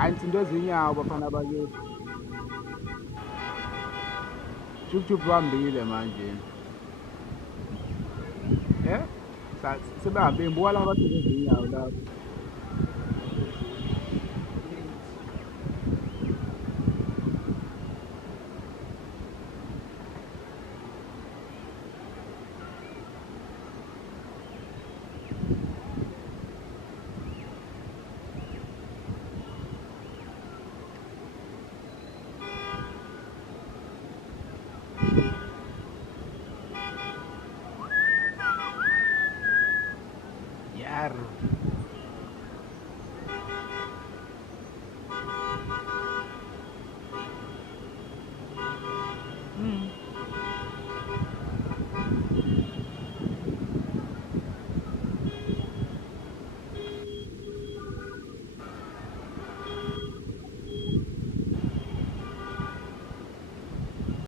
Anti ndo zinyawo bafana bakithi. Chukuchuku bambile manje. Sebahambe imbuka la bagqoke izinyawo lapho.